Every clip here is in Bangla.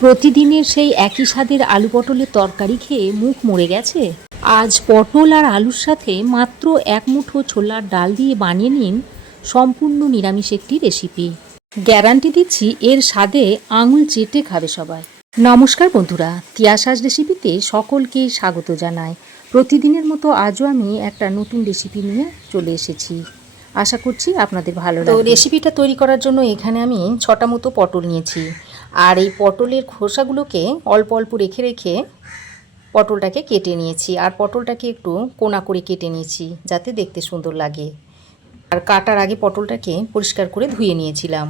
প্রতিদিনের সেই একই স্বাদের আলু পটলের তরকারি খেয়ে মুখ মরে গেছে। আজ পটল আর আলুর সাথে মাত্র এক মুঠো ছোলার ডাল দিয়ে বানিয়ে নিন সম্পূর্ণ নিরামিষ একটি রেসিপি। গ্যারান্টি দিচ্ছি এর স্বাদে আঙুল চেটে খাবে সবাই। নমস্কার বন্ধুরা, তিয়াসাস রেসিপিতে সকলকে স্বাগত জানাই। প্রতিদিনের মতো আজও আমি একটা নতুন রেসিপি নিয়ে চলে এসেছি। আশা করছি আপনাদের ভালো লাগবে। তো রেসিপিটা তৈরি করার জন্য এখানে আমি 6টা মতো পটল নিয়েছি। আর এই পটলের খোসাগুলোকে অল্প অল্প রেখে রেখে পটলটাকে কেটে নিয়েছি। আর পটলটাকে একটু কোনা করে কেটে নিয়েছি যাতে দেখতে সুন্দর লাগে। আর কাটার আগে পটলটাকে পরিষ্কার করে ধুয়ে নিয়েছিলাম।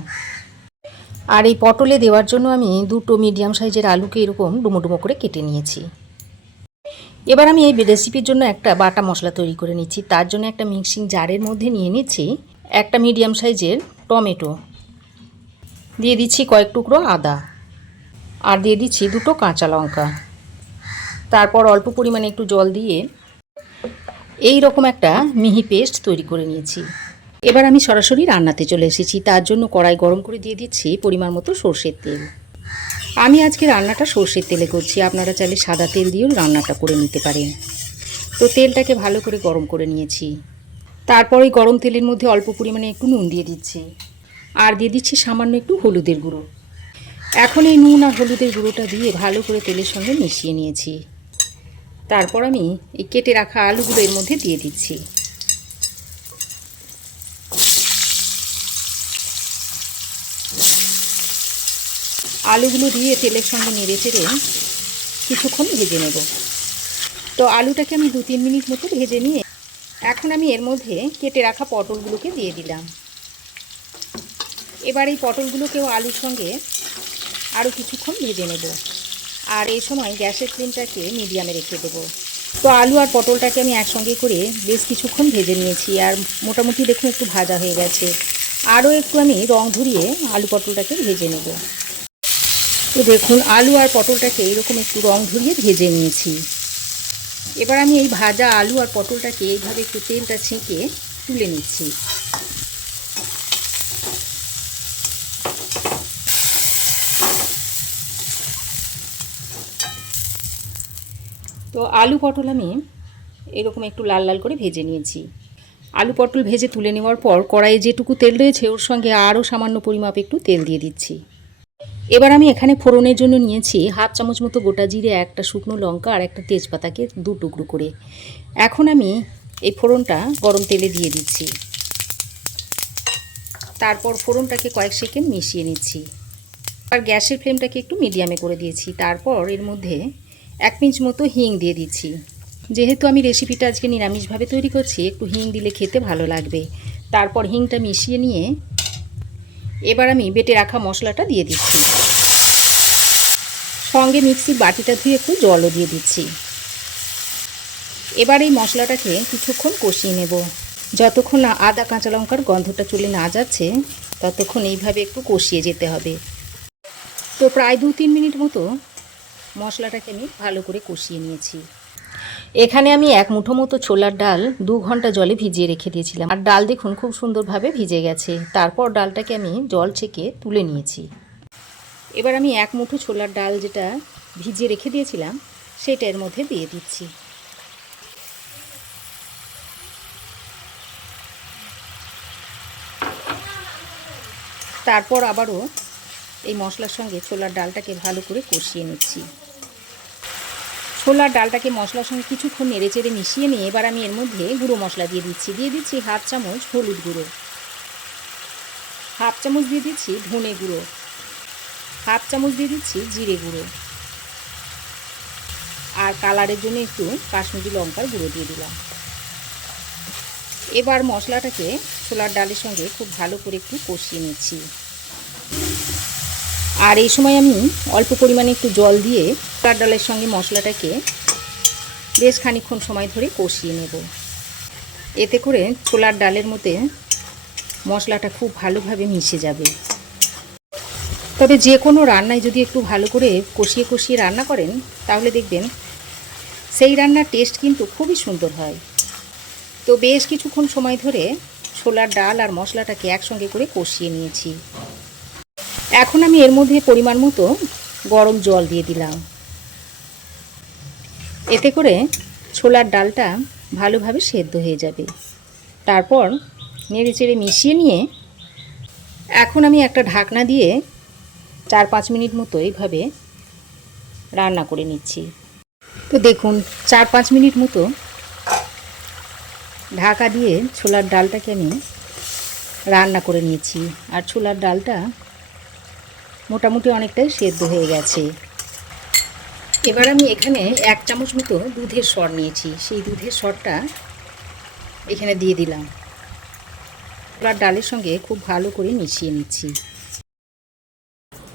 আর এই পটলে দেওয়ার জন্য আমি 2টো মিডিয়াম সাইজের আলুকে এরকম ডুমো ডুমো করে কেটে নিয়েছি। এবার আমি এই রেসিপির জন্য একটা বাটা মশলা তৈরি করে নিচ্ছি। তার জন্য একটা মিক্সিং জারের মধ্যে নিয়ে নিচ্ছি একটা মিডিয়াম সাইজের টমেটো, দিয়ে দিচ্ছি কয়েক টুকরো আদা, আর দিয়ে দিচ্ছি 2টো কাঁচা লঙ্কা। তারপর অল্প পরিমাণে একটু জল দিয়ে এই রকম একটা মিহি পেস্ট তৈরি করে নিয়েছি। এবার আমি সরাসরি রান্নাতে চলে এসেছি। তার জন্য কড়াই গরম করে দিয়ে দিচ্ছি পরিমাণ মতো সর্ষের তেল। আমি আজকে রান্নাটা সর্ষের তেলে করছি, আপনারা চাইলে সাদা তেল দিয়েও রান্নাটা করে নিতে পারেন। তো তেলটাকে ভালো করে গরম করে নিয়েছি। তারপর এই গরম তেলের মধ্যে অল্প পরিমাণে একটু নুন দিয়ে দিচ্ছি, আর দিয়ে দিচ্ছি সামান্য একটু হলুদের গুঁড়ো। এখন এই নুন আর হলুদের গুঁড়োটা দিয়ে ভালো করে তেলের সঙ্গে মিশিয়ে নিয়েছি। তারপর আমি এই কেটে রাখা আলুগুলো এর মধ্যে দিয়ে দিচ্ছি। আলুগুলো দিয়ে তেলের সঙ্গে নেড়ে চেড়ে কিছুক্ষণ ভেজে নেব। তো আলুটাকে আমি 2-3 মিনিট মতো ভেজে নিয়ে এখন আমি এর মধ্যে কেটে রাখা পটলগুলোকে দিয়ে দিলাম। এবার এই পটলগুলোকেও আলুর সঙ্গে আরও কিছুক্ষণ ভেজে নেব। আর এই সময় গ্যাসের ফ্লেমটাকে মিডিয়ামে রেখে দেবো। তো আলু আর পটলটাকে আমি একসঙ্গে করে বেশ কিছুক্ষণ ভেজে নিয়েছি। আর মোটামুটি দেখুন একটু ভাজা হয়ে গেছে। আরও একটু আমি রং ধরিয়ে আলু পটলটাকে ভেজে নেব। তো দেখুন আলু আর পটলটাকে এইরকম একটু রং ধরিয়ে ভেজে নিয়েছি। এবার আমি এই ভাজা আলু আর পটলটাকে এইভাবে একটু তেলটা ছেঁকে তুলে নিচ্ছি। তো আলু পটল আমি এরকম একটু লাল লাল করে ভেজে নিয়েছি। আলু পটল ভেজে তুলে নেওয়ার পর কড়াইয়ে যেটুকু তেল রয়েছে ওর সঙ্গে আরও সামান্য পরিমাপ একটু তেল দিয়ে দিচ্ছি। এবার আমি এখানে ফোড়নের জন্য নিয়েছি 1/2 চামচ মতো গোটা জিরে, একটা শুকনো লঙ্কা আর একটা তেজপাতাকে 2 টুকরো করে। এখন আমি এই ফোড়নটা গরম তেলে দিয়ে দিচ্ছি। তারপর ফোড়নটাকে কয়েক সেকেন্ড মিশিয়ে নিচ্ছি। আর গ্যাসের ফ্লেমটাকে একটু মিডিয়ামে করে দিয়েছি। তারপর এর মধ্যে 1 পিঞ্চ মতো হিং দিয়ে দিচ্ছি। যেহেতু আমি রেসিপিটা আজকে নিরামিষভাবে তৈরি করছি, একটু হিং দিলে খেতে ভালো লাগবে। তারপর হিংটা মিশিয়ে নিয়ে এবার আমি বেটে রাখা মশলাটা দিয়ে দিচ্ছি। সঙ্গে মিক্সির বাটিটা ধুয়ে একটু জলও দিয়ে দিচ্ছি। এবার এই মশলাটাকে কিছুক্ষণ কষিয়ে নেব। যতক্ষণ না আদা কাঁচা লঙ্কার গন্ধটা চলে না যাচ্ছে ততক্ষণ এইভাবে একটু কষিয়ে যেতে হবে। তো প্রায় 2-3 মিনিট মতো মশলাটাকে আমি ভালো করে কষিয়ে নিয়েছি। এখানে আমি 1 মুঠো মতো ছোলার ডাল 2 ঘন্টা জলে ভিজিয়ে রেখে দিয়েছিলাম। আর ডাল দেখুন খুব সুন্দরভাবে ভিজে গেছে। তারপর ডালটাকে আমি জল ছেঁকে তুলে নিয়েছি। এবার আমি 1 মুঠো ছোলার ডাল যেটা ভিজিয়ে রেখে দিয়েছিলাম সেটা এর মধ্যে দিয়ে দিচ্ছি। তারপর আবারও এই মশলার সঙ্গে ছোলার ডালটাকে ভালো করে কষিয়ে নিচ্ছি। ছোলার ডালটাকে মশলার সঙ্গে কিছুক্ষণ নেড়ে চেড়ে মিশিয়ে নিয়ে এবার আমি এর মধ্যে গুঁড়ো মশলা দিয়ে দিচ্ছি। 1/2 চামচ হলুদ গুঁড়ো, 1/2 চামচ দিয়ে দিচ্ছি ধনে গুঁড়ো, 1/2 চামচ দিয়ে দিচ্ছি জিরে গুঁড়ো, আর কালারের জন্য একটু কাশ্মীরি লঙ্কার গুঁড়ো দিয়ে দিলাম। এবার মশলাটাকে ছোলার ডালের সঙ্গে খুব ভালো করে একটু কষিয়ে নিচ্ছি। আর এই সময় আমি অল্প পরিমাণে একটু জল দিয়ে ছোলার ডালের সঙ্গে মশলাটাকে বেশ খানিকক্ষণ সময় ধরে কষিয়ে নেব। এতে করে ছোলার ডালের মধ্যে মশলাটা খুব ভালোভাবে মিশে যাবে। তবে যে কোনো রান্নায় যদি একটু ভালো করে কষিয়ে কষিয়ে রান্না করেন তাহলে দেখবেন সেই রান্নার টেস্ট কিন্তু খুবই সুন্দর হয়। তো বেশ কিছুক্ষণ সময় ধরে ছোলার ডাল আর মশলাটাকে একসঙ্গে করে কষিয়ে নিয়েছি। এখন আমি এর মধ্যে পরিমাণ মতো গরম জল দিয়ে দিলাম। এতে করে ছোলার ডালটা ভালোভাবে সেদ্ধ হয়ে যাবে। তারপর নেড়েচেড়ে মিশিয়ে নিয়ে এখন আমি একটা ঢাকনা দিয়ে 4-5 মিনিট মতো এইভাবে রান্না করে নিচ্ছি। তো দেখুন 4-5 মিনিট মতো ঢাকা দিয়ে ছোলার ডালটাকে আমি রান্না করে নিয়েছি। আর ছোলার ডালটা মোটামুটি অনেকটাই সেদ্ধ হয়ে গেছে। এবার আমি এখানে 1 চামচ মতো দুধের সর নিয়েছি, সেই দুধের সরটা এখানে দিয়ে দিলাম। ছোলার ডালের সঙ্গে খুব ভালো করে মিশিয়ে নিচ্ছি।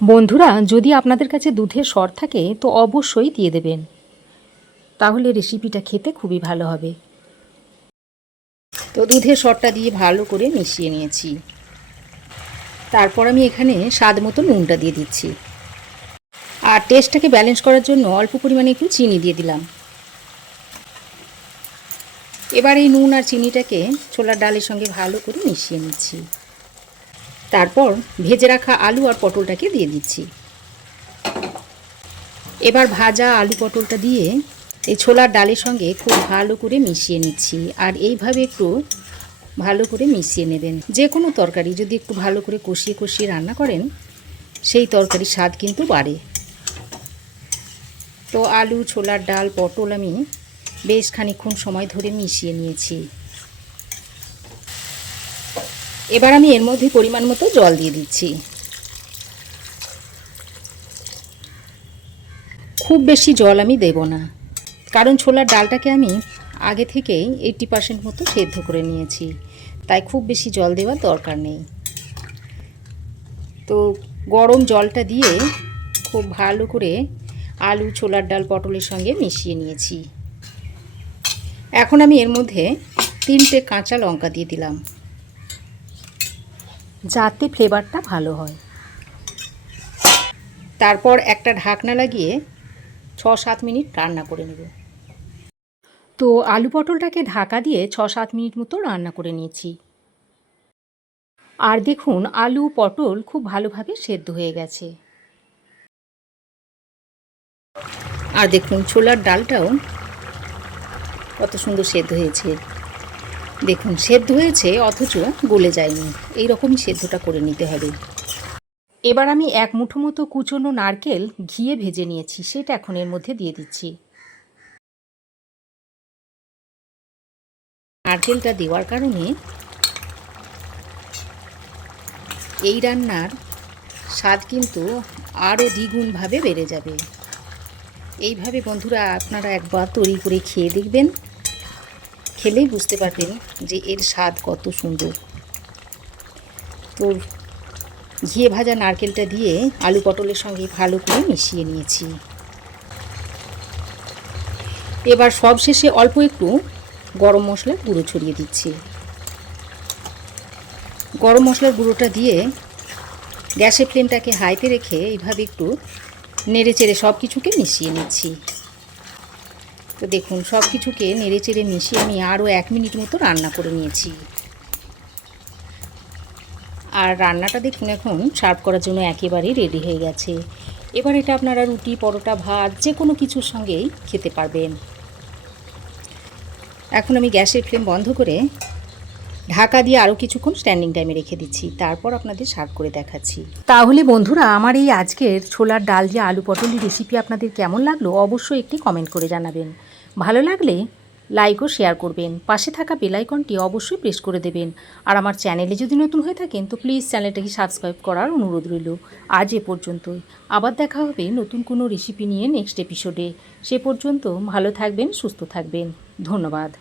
বন্ধুরা, যদি আপনাদের কাছে দুধের সর থাকে তো অবশ্যই দিয়ে দেবেন, তাহলে রেসিপিটা খেতে খুবই ভালো হবে। তো দুধের সরটা দিয়ে ভালো করে মিশিয়ে নিয়েছি। তারপর আমি এখানে স্বাদ মতো নুনটা দিয়ে দিচ্ছি। আর টেস্টটাকে ব্যালেন্স করার জন্য অল্প পরিমাণে একটু চিনি দিয়ে দিলাম। এবার এই নুন আর চিনিটাকে ছোলার ডালের সঙ্গে ভালো করে মিশিয়ে নিচ্ছি। তারপর ভেজে রাখা আলু আর পটলটাকে দিয়ে দিচ্ছি। এবার ভাজা আলু পটলটা দিয়ে এই ছোলার ডালের সঙ্গে খুব ভালো করে মিশিয়ে নিচ্ছি। আর এইভাবে একটু ভালো করে মিশিয়ে নেবেন। যে কোনো তরকারি যদি একটু ভালো করে কষিয়ে কষিয়ে রান্না করেন, সেই তরকারির স্বাদ কিন্তু বাড়ে। তো আলু, ছোলার ডাল, পটল আমি বেশ খানিকক্ষণ সময় ধরে মিশিয়ে নিয়েছি। এবার আমি এর মধ্যে পরিমাণ মতো জল দিয়ে দিচ্ছি। খুব বেশি জল আমি দেব না, কারণ ছোলার ডালটাকে আমি আগে থেকেই 80% মতো সেদ্ধ করে নিয়েছি, তাই খুব বেশি জল দেওয়ার দরকার নেই। তো গরম জলটা দিয়ে খুব ভালো করে আলু, ছোলার ডাল, পটলের সঙ্গে মিশিয়ে নিয়েছি। এখন আমি এর মধ্যে 3টে কাঁচা লঙ্কা দিয়ে দিলাম, যাতে ফ্লেভারটা ভালো হয়। তারপর একটা ঢাকনা লাগিয়ে 6-7 মিনিট রান্না করে নেব। তো আলু পটলটাকে ঢাকা দিয়ে 6-7 মিনিট মতো রান্না করে নিয়েছি। আর দেখুন আলু পটল খুব ভালোভাবে সেদ্ধ হয়ে গেছে। আর দেখুন ছোলার ডালটাও কত সুন্দর সেদ্ধ হয়েছে। দেখুন সেদ্ধ হয়েছে অথচ গলে যায়নি, এই রকমই সেদ্ধটা করে নিতে হবে। এবার আমি 1 মুঠো মতো কুচনো নারকেল ঘিয়ে ভেজে নিয়েছি, সেটা এখন এর মধ্যে দিয়ে দিচ্ছি। নারকেলটা দেওয়ার কারণে এই রান্নার স্বাদ কিন্তু আরও দ্বিগুণভাবে বেড়ে যাবে। এইভাবে বন্ধুরা আপনারা একবার তৈরি করে খেয়ে দেখবেন, খেলেই বুঝতে পারবেন যে এর স্বাদ কত সুন্দর। তো ঘিয়ে ভাজা নারকেলটা দিয়ে আলু পটলের সঙ্গে ভালো করে মিশিয়ে নিয়েছি। এবার সবশেষে অল্প একটু গরম মশলার গুঁড়ো ছড়িয়ে দিচ্ছি। গরম মশলার গুঁড়োটা দিয়ে গ্যাসের ফ্লেমটাকে হাইতে রেখে এইভাবে একটু নেড়েচেড়ে সব কিছুকে মিশিয়ে নিচ্ছি। তো দেখুন সব কিছুকে নেড়েচেড়ে মিশিয়ে আমি আরও 1 মিনিট মতো রান্না করে নিয়েছি। আর রান্নাটা দেখুন এখন সার্ভ করার জন্য একেবারেই রেডি হয়ে গেছে। এবার এটা আপনারা রুটি, পরোটা, ভাত যে কোনো কিছুর সঙ্গেই খেতে পারবেন। এখন আমি গ্যাসের ফ্লেম বন্ধ করে ঢাকা দিয়ে আরও কিছুক্ষণ স্ট্যান্ডিং টাইমে রেখে দিচ্ছি, তারপর আপনাদের সার্ভ করে দেখাচ্ছি। তাহলে বন্ধুরা আমার এই আজকের ছোলার ডাল দিয়ে আলু পটলের রেসিপি আপনাদের কেমন লাগলো অবশ্যই একটি কমেন্ট করে জানাবেন। ভালো লাগলে লাইক ও শেয়ার করবেন, পাশে থাকা বেল আইকনটি অবশ্যই প্রেস করে দেবেন। আর আমার চ্যানেলে যদি নতুন হয়ে থাকেন তো প্লিজ চ্যানেলটাকে সাবস্ক্রাইব করার অনুরোধ রইল। আজ এ পর্যন্তই, আবার দেখা হবে নতুন কোনো রেসিপি নিয়ে নেক্সট এপিসোডে। সে পর্যন্ত ভালো থাকবেন, সুস্থ থাকবেন। ধন্যবাদ।